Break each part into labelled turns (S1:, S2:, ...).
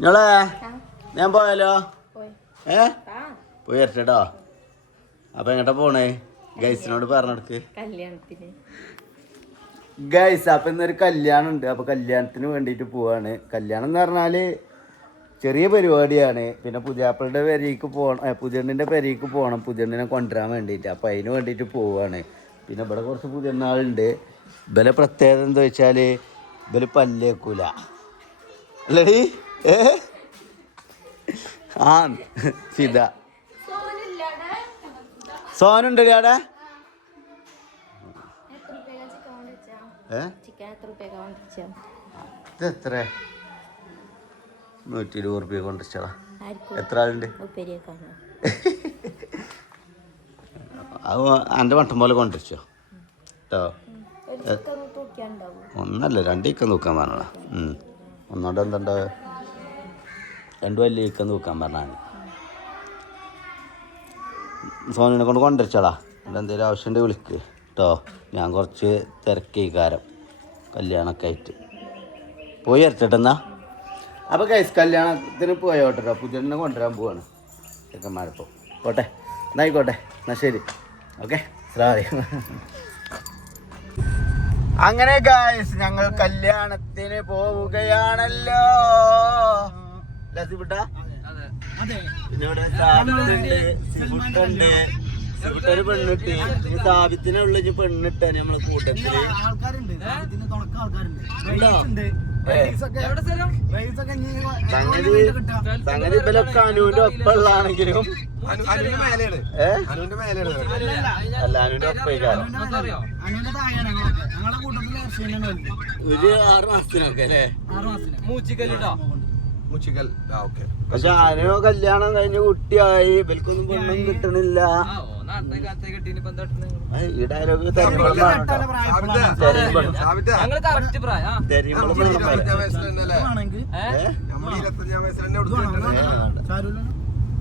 S1: ഞങ്ങളെ ഞാൻ പോയാലോ?
S2: പോയി.
S1: ഏ? പോയി വരട്ടെട്ടോ. അപ്പൊ എങ്ങോട്ടാ പോണേ? ഗൈസിനോട് പറഞ്ഞെടുക്ക്.
S2: കല്യാണത്തിന്.
S1: ഗൈസ് അപ്പൊ ഇന്നൊരു കല്യാണം ഉണ്ട് അപ്പൊ കല്യാണത്തിന് വേണ്ടിട്ട് പോവാണ്. കല്യാണം എന്ന് പറഞ്ഞാൽ ചെറിയ പരിപാടിയാണ്. പിന്നെ പുതിയാപ്പിളുടെ പെരയ്ക്ക് പോകണം പുതിയണ്ണിന്റെ പെരയ്ക്ക് പോകണം പുതിയണ്ണിനെ കൊണ്ടുവരാൻ വേണ്ടിയിട്ട് അപ്പൊ അതിന് വേണ്ടിയിട്ട് പോവാണ്. പിന്നെ ഇവിടെ കുറച്ച് പുതിയണ്ണാളുണ്ട്. ഇവലെ പ്രത്യേകത എന്താ വെച്ചാൽ ഇവൽ പല്ലേക്കൂല അല്ലടി? ഏ ആ സീത സോനുണ്ട് അവിടെ?
S2: എത്ര
S1: നൂറ്റി ഇരുപത് റുപ്യ കൊണ്ടുവച്ചാ
S2: ആർക്കും?
S1: എത്ര ആളുണ്ട്? അത് എന്റെ മട്ടം പോലെ കൊണ്ടുവച്ചോ. കേട്ടോ ഒന്നല്ല രണ്ട് ഇക്ക നോക്കാൻ പറഞ്ഞോളാം ഒന്നോണ്ട് എന്തുണ്ട് രണ്ട് വലിയ ഇക്ക നോക്കാൻ പറഞ്ഞാണ് സോനിനെ കൊണ്ട് കൊണ്ടുവച്ചോളാ എന്നിട്ട് എന്തെങ്കിലും ആവശ്യമുണ്ടെങ്കിൽ വിളിക്ക് കേട്ടോ ഞാൻ കുറച്ച് തിരക്കേക്കാരം. കല്യാണമൊക്കെ ആയിട്ട്. പോയി വരട്ടെന്നാ അപ്പോൾ കൈസ് കല്യാണത്തിന് പോയോട്ടോ പുതിയനെ കൊണ്ടുവരാൻ പോവാണ്. ചെക്കന്മാരിപ്പോൾ പോട്ടെ. എന്നായിക്കോട്ടെ എന്നാ ശരി. ഓക്കെ. അങ്ങനെ ഗായ്സ് ഞങ്ങൾ കല്യാണത്തിന് പോവുകയാണല്ലോ. ലസിബിട്ട സിബുട്ടുണ്ട് സിബുട്ടൊരു പെണ്ണിട്ട്. ഇനി സാബിത്തിനെ ഉള്ള ഇനി പെണ്ണിട്ടാ നമ്മളെ കൂട്ടത്തിൽ. സംഗതി ഇവലൊക്കെ അനുവിന്റെ
S3: മേലെയാണ്.
S1: അല്ല അനുവിന്റെ ഒപ്പയിക്കാരം ഒരു ആറ് മാസത്തിനൊക്കെ അല്ലേ?
S3: മുച്ചിക്കൽ ആ ഓക്കെ.
S1: പക്ഷെ ആരോ കല്യാണം കഴിഞ്ഞ കുട്ടിയായി. ഇവൽക്കൊന്നും പെണ്ണും കിട്ടണില്ല. ഈ ഡയലോഗ്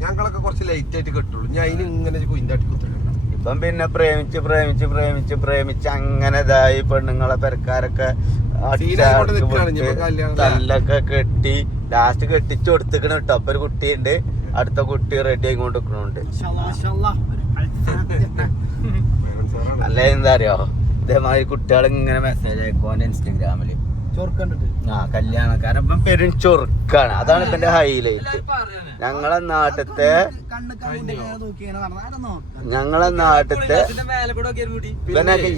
S3: ഞങ്ങളൊക്കെ കുറച്ച് ലൈറ്റ് ആയിട്ട് കെട്ടുള്ളൂ. ഞാൻ അതിന് ഇങ്ങനെ കുത്തിട്ടുണ്ട്.
S1: ഇപ്പം പിന്നെ പ്രേമിച്ച് പ്രേമിച്ച് പ്രേമിച്ച് പ്രേമിച്ച് അങ്ങനെ ഇതായി പെണ്ണുങ്ങളെ പെരക്കാരൊക്കെ തല്ലൊക്കെ കെട്ടി ലാസ്റ്റ് കെട്ടിച്ചു കൊടുത്തിക്കണ കേട്ടോ അപ്പൊ ഒരു കുട്ടിയുണ്ട്. അടുത്ത കുട്ടി റെഡി ആയിക്കൊണ്ട് നിൽക്കണുണ്ട് അല്ല എന്താ അറിയോ ഇതേമാതിരി കുട്ടികൾ ഇങ്ങനെ മെസ്സേജ് അയക്കുവാൻ ഇൻസ്റ്റഗ്രാമിൽ ആ കല്യാണക്കാരൻ. ഇപ്പം പെരും ചൊറുക്കാണ്. അതാണ് ഇപ്പൊ ഹൈലൈറ്റ് ഞങ്ങളെ നാട്ടിലത്തെ ഞങ്ങളെ നാട്ടിലത്തെ ഇവനൊക്കെ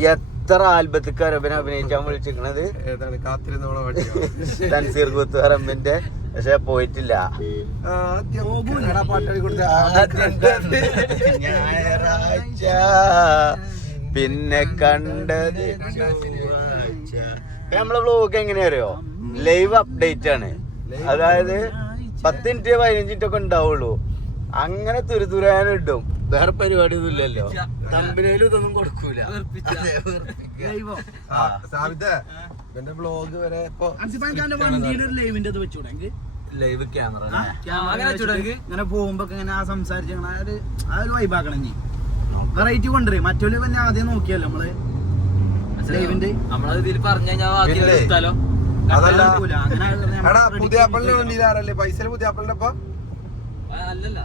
S1: എത്ര ആൽബത്തിക്കാർ ഇവനെ അഭിനയിക്കാൻ വിളിച്ചിരിക്കണത്?
S3: ഏതാണ്? കാത്തിരുന്നോളെ വണ്ടിയോ
S1: തൻസീർ കുത്തുപറമ്പിന്റെ പക്ഷെ പോയിട്ടില്ല. ഞായറാഴ്ച. പിന്നെ കണ്ടത് നമ്മളെ വ്ലോഗ് എങ്ങനെയാ അറിയോ ലൈവ് അപ്ഡേറ്റ് ആണ്. അതായത് പത്ത് മിനിറ്റ് പതിനഞ്ച് മിനിറ്റ് ഒക്കെ ഉണ്ടാവുള്ളൂ. അങ്ങനെ തുരുതുരാനും ഇടും. വേറെ പരിപാടി ഒന്നും ഇല്ലല്ലോ തമ്പിനേലും ഇതൊന്നും കൊടുക്കൂല.
S3: എന്റെ ബ്ലോഗ് വരെ ഇപ്പൊ
S1: ലൈവ് ക്യാമറ
S4: ഇങ്ങനെ പോകുമ്പോ ഇങ്ങനെ ആ സംസാരിച്ച് ഇങ്ങനെ ആ ഒരു ആ ഒരു വൈബാക്കണം ഇനി. വെറൈറ്റി കൊണ്ടുവരും. മറ്റൊരു പിന്നെ ആദ്യം നോക്കിയല്ലോ നമ്മൾ? ലൈവിന്റെ
S5: നമ്മളതിൽ പറഞ്ഞു കഴിഞ്ഞാൽ
S3: അതല്ല. പുതിയ പൈസ പുതിയ
S5: അല്ലല്ല.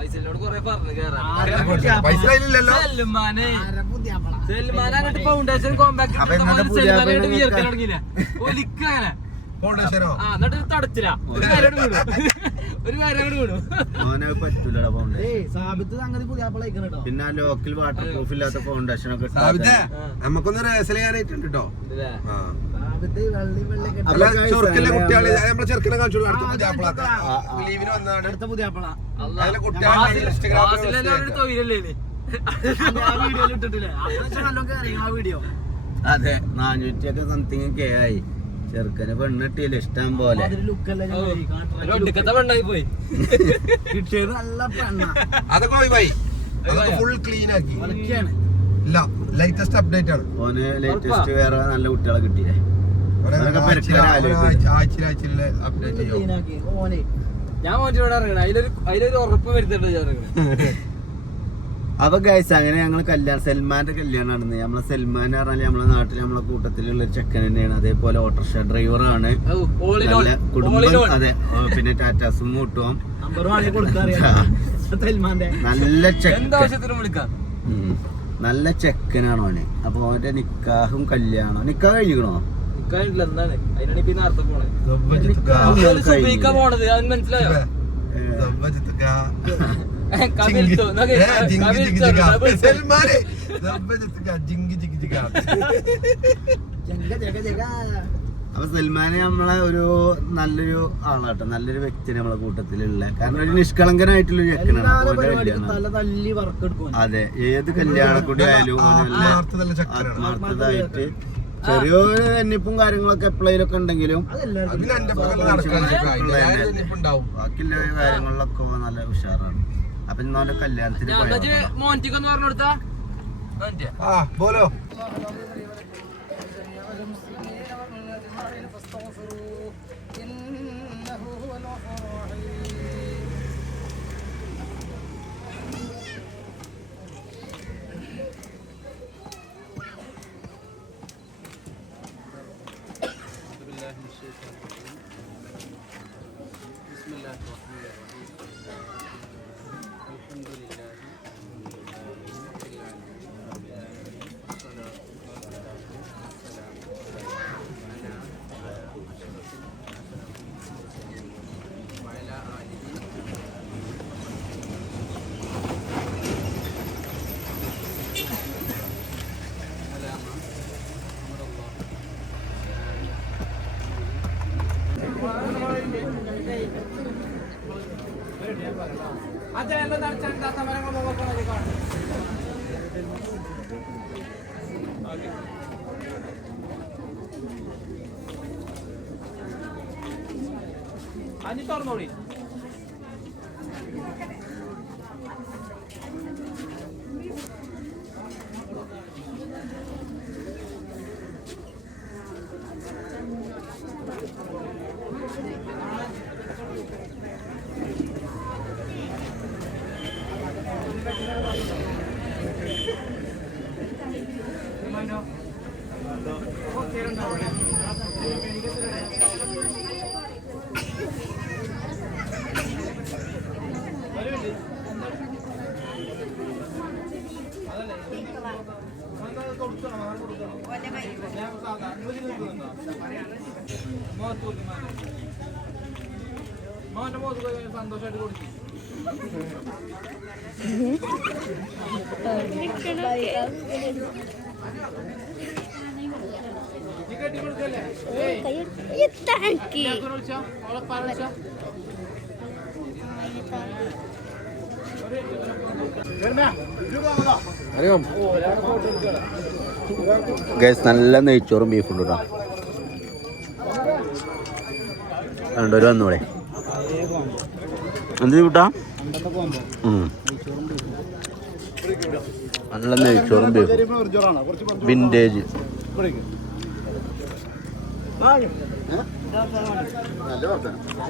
S5: പൈസനോട് കൊറേ പറഞ്ഞു കേറാൻ?
S3: പൈസ കയ്യിലില്ലല്ലോ
S5: സൽമാനെ.
S4: ആരാ പുതിയ ആപ്പിള?
S5: സൽമാൻ അങ്ങോട്ട് ഫൗണ്ടേഷൻ കോമ്പാക്ട്
S1: അപ്പൊ ഇന്നത്തെ പുതിയ
S5: സൽമാൻ
S1: ആപ്പിളിനെ
S5: അങ്ങോട്ട് വിയർക്കാൻ
S1: കേൾക്കാം.
S5: തുടങ്ങിയില്ല ഒലിക്കങ്ങനെ
S3: ഫൗണ്ടേഷനോ
S5: ആ എന്നിട്ട് തടച്ചില്ല ഒരു കാര്യം വീണു ഒരു കാര്യം അങ്ങോട്ട് വീണു
S1: മോനെ പറ്റൂലടാ ഫൗണ്ടേഷൻ
S4: സാബിത്ത് സംഗതി പുതിയ ആപ്പിള കേട്ടോ.
S1: പിന്നെ ആ ലോക്കൽ വാട്ടർ പ്രൂഫ് ഇല്ലാത്ത ഫൗണ്ടേഷൻ ഒക്കെ ഇട്ടാ
S3: നമുക്കൊന്ന് റേസൽ ചെയ്യാനായിട്ടുണ്ട് കേട്ടോ? ആ.
S4: സാബിത്ത് വെള്ളി വെള്ളി കെട്ടി-
S3: അല്ല
S1: guys,
S3: ചെറുക്കിലെ
S1: അങ്ങനെ
S3: കുട്ടികളെ നമ്മളെ? ചെറുക്കിനെ കാണിച്ചോളൂ അടുത്ത. ലീവിന്. അതിലെ കുട്ടികളെ ഇൻസ്റ്റഗ്രാമിൽ
S1: അതെ നാനൂറ്റിയൊക്കെ സംതിങ് കെ ആയി. ചെറുക്കന് പെണ്ണിട്ടില്ല ഇഷ്ടം പോലെ.
S5: പെണ്ണായി പോയി.
S4: കിട്ടിയത് നല്ല പെണ്ണ.
S3: അതൊക്കെ ഫുൾ ക്ലീൻ ആക്കി. ഇല്ല ലേറ്റസ്റ്റ് അപ്ഡേറ്റ് ആണ്.
S1: ഓന് ലേറ്റസ്റ്റ് വേറെ നല്ല കുട്ടികളെ കിട്ടിയില്ലേ?
S5: ഞാൻ മോഞ്ചോടെ ഇറങ്ങണം അതിലൊരു അതിലൊരു ഉറപ്പ് വരുത്തിട്ട് ഞാൻ ഇറങ്ങണം
S1: അപ്പൊ ഗൈസ് അങ്ങനെ ഞങ്ങൾ കല്യാണം സൽമാന്റെ കല്യാണമാണ്. നമ്മളെ സൽമാൻ എന്ന് പറഞ്ഞാൽ നമ്മളെ നാട്ടിൽ നമ്മളെ കൂട്ടത്തിലുള്ള ഒരു ചെക്കൻ തന്നെയാണ്. അതേപോലെ ഓട്ടോറിക്ഷ ഡ്രൈവറാണ് കുടുംബം അതെ. പിന്നെ ടാറ്റാസും കൂട്ടും നല്ല ചെക്കൻ.
S5: എന്താവശ്യത്തിനും വിളിക്കാം.
S1: നല്ല ചെക്കനാണ് ഓന്. അപ്പൊ ഓന്റെ നിക്കാഹും കല്യാണോ? നിക്കാഹ് കഴിഞ്ഞിക്കണോ?
S5: കഴിഞ്ഞില്ല എന്താണ്? അതിനാണ് ഇപ്പൊ നേരത്തെ പോണത്? അത് മനസ്സിലായോ?
S1: അപ്പൊ സൽമാന് നമ്മളെ ഒരു നല്ലൊരു ആളാട്ടോ. നല്ലൊരു വ്യക്തി നമ്മളെ കൂട്ടത്തിലുള്ള. കാരണം ഒരു നിഷ്കളങ്കനായിട്ടുള്ള
S4: എടുക്കും
S1: അതെ. ഏത് കല്യാണക്കൂടി ആയാലും. ആത്മാർത്ഥതായിട്ട് ചെറിയൊരു തന്നിപ്പും കാര്യങ്ങളൊക്കെ എപ്പോഴേലൊക്കെ ഉണ്ടെങ്കിലും. ബാക്കിയുള്ള കാര്യങ്ങളിലൊക്കെ നല്ല ഉഷാറാണ്. അപ്പൊ ഇന്നോലെ കല്യാണത്തിന്
S5: ഞാൻ പറഞ്ഞു കൊടുത്താ മോന്റിയാ
S3: ആ ബോലോ
S5: അനി തുറന്നോളി. മോന്റെ
S1: നല്ല നെയ്ച്ചോറും ബീഫും ഉണ്ട്? കേട്ടോ രണ്ടൊരു വന്നോളെ എന്തിനു കൂട്ടാ. നല്ല നെയ്ച്ചോറും ബീഫും. വിന്റേജ് നല്ല